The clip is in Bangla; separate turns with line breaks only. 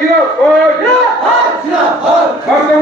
giraffe giraffe